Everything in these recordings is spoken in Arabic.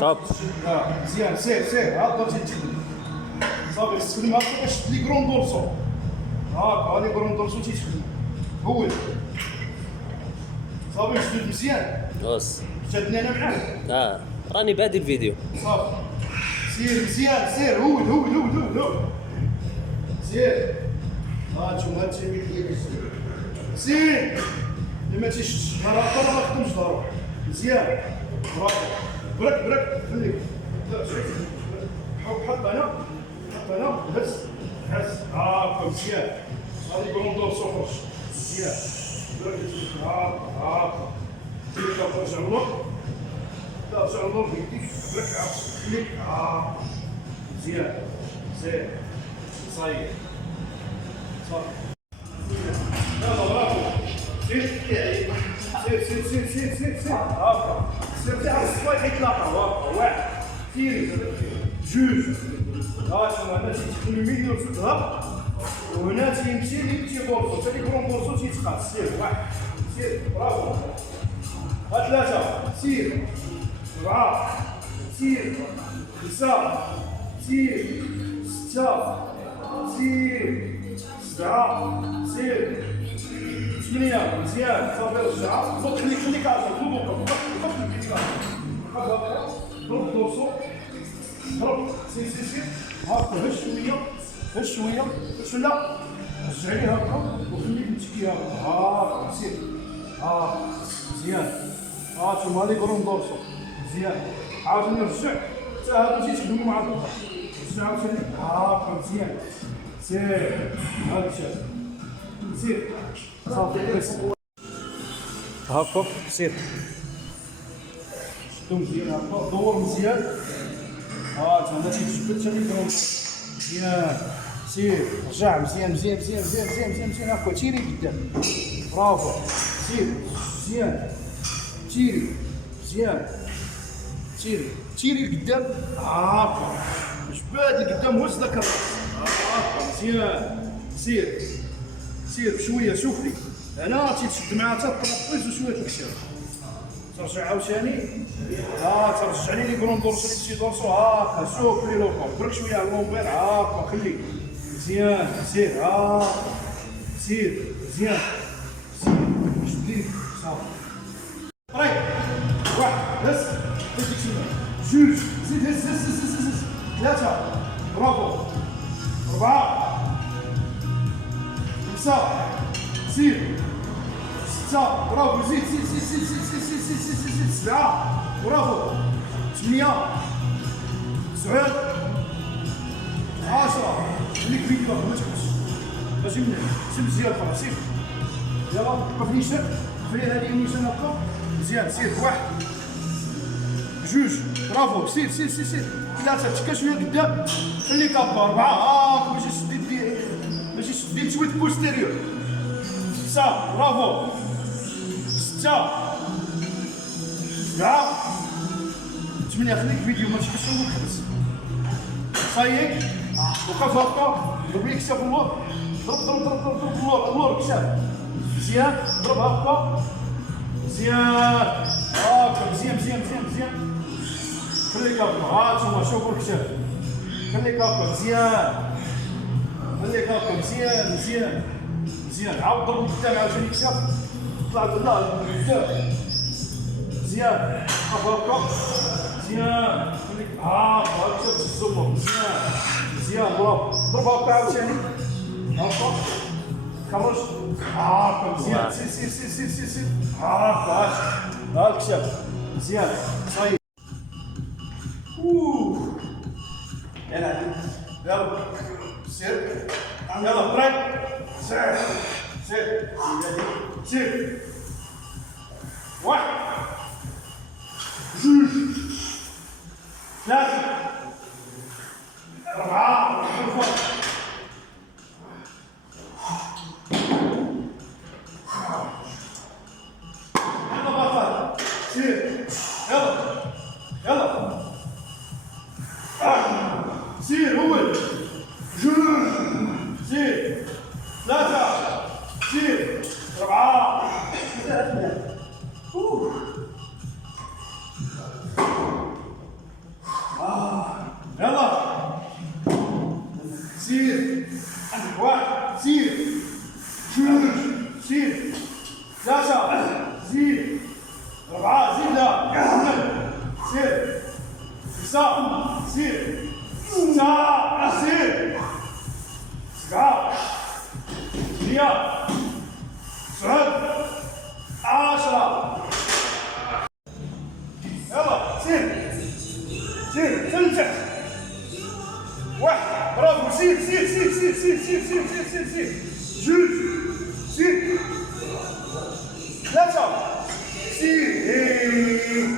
طب مزيان سير هاكا تجي صافي تستخدم هاكا باش تشد لي كرون دورسو هاكا لي كرون دورسو تيتخدم هو صافي شدود مزيان بص شدني انا معاك راني بادي الفيديو. صافي سير مزيان سير هود سير نتوما التمرين ديالك سير اللي ما تيشدش نهار هكا ما تخدمش ضروري مزيان برافو برك خليك حط هنا هز هاكا مزيان غادي يكون دور صفر مزيان برك هاكا ترجع للور ترجع للور بيديك برك خليك مزيان سير صاير صافي يلا برافو سير هاكا سير تاع الصفاي حيت لاقا هاكا واحد سيري جوج هانتوما هنا تيدخل الميديو في الظهر وهنا تيمشي لي تيبورسو حتى لي كرون بورسو تيتقاس سير واحد سير برافو ها ثلاثة سير أربعة سير خمسة سير ستة سير سبعة سير 8 مزيان صافي رجع فوق خليك عاطل فوق ضرب دورسو ضرب سير هاكا هز شويه لا رجع ليه هاكا وخليك متكي هاكا سير مزيان هانتوما لي كرون دورسو مزيان عاوتاني رجع حتى هادو تيتخدمو مع بعض رجع عاوتاني هاكا مزيان سير هاك سير صافي بس هاكا سير شدو مزيان هاكا دور مزيان هانتوما تيتجبد حتى لي كرون مزيان سير رجع مزيان هاكا تيري قدام برافو سير مزيان تيري لقدام هاكا جباد لقدام هز داك هاكا مزيان سير بشويه شوف لي هنا تيتشد معاه حتى الطرابيز وشويه الكشاف ترجع عاوتاني ترجع لي كرون دورسو لي تشي دورسو هاكا شوف لي لوكا برك شويه على اللومبير هاكا خليك مزيان سير مزيان شد لي صافي طريق واحد هز ديك شويه جوج زيد هز ثلاثة برافو أربعة خمسة سير ستة برافو زيد سبعة برافو 8 9 10 خليك فيديو ما تخرجش ماشي سير مزيان خلاص سير يلا بقى نيشان خلي هذه نيشان هكا مزيان سير واحد جوج برافو سير ثلاثة تكا شوية قدام خليك هكا أربعة باش تشدي شوية بوستيريور خمسة برافو ستة 7 8 خليك فيديو ما تشكش ونخلص صايك وقف هكا ضرب لي كشاف اللور ضرب اللور كشاف مزيان ضرب هكا مزيان هاكا مزيان خليك هكا هانتوما شوفوا الكشاف خليك هكا مزيان عاود ضرب قدام عاوتاني كشاف طلع لنا قدام مزيان قف هكا مزيان خليك هاكا كشاف الزمر مزيان برافو ضرب هكا عاوتاني هكا خرج هاكا مزيان سير هاكا ها الكشاف مزيان صايب يلا سير يلا بريك سير واحد جوج ثلاثة 4 يلا بطل سير يلا سير هو جوج سير 3 سير 4 خمسة سير ستة سير سبعة ثمانية تسعة 10 يلا سير سير تنجح واحد برافو سير سير سير سير سير سير سير سير سير سير جوج سير ثلاثة سير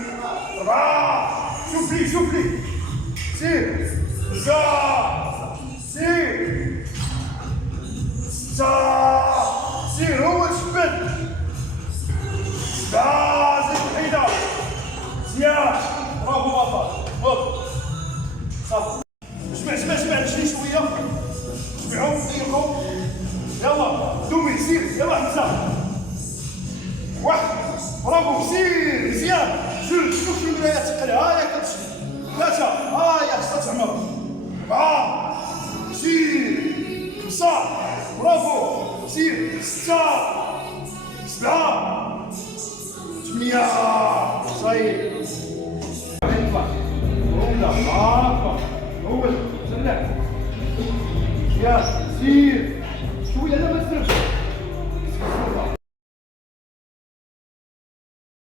أربعة شوف لي شوف لي سير خمسة سير ستة سير هو الشبل سبعة زيد وحيدة مزيان برافو بطل هوب صافي شبع شري شوية شبعوا ضيقوا يلا دومي سير يلا خمسة واحد برافو سير مزيان جوج شوف المراية تقلع هاهي كتمشي ثلاثة هاهي خصها تعمر أربعة سير خمسة برافو سير ستة سبعة ثمانية صاير يطلع رومدا هاكا هو سلك يا سير شوية لا ما تسربش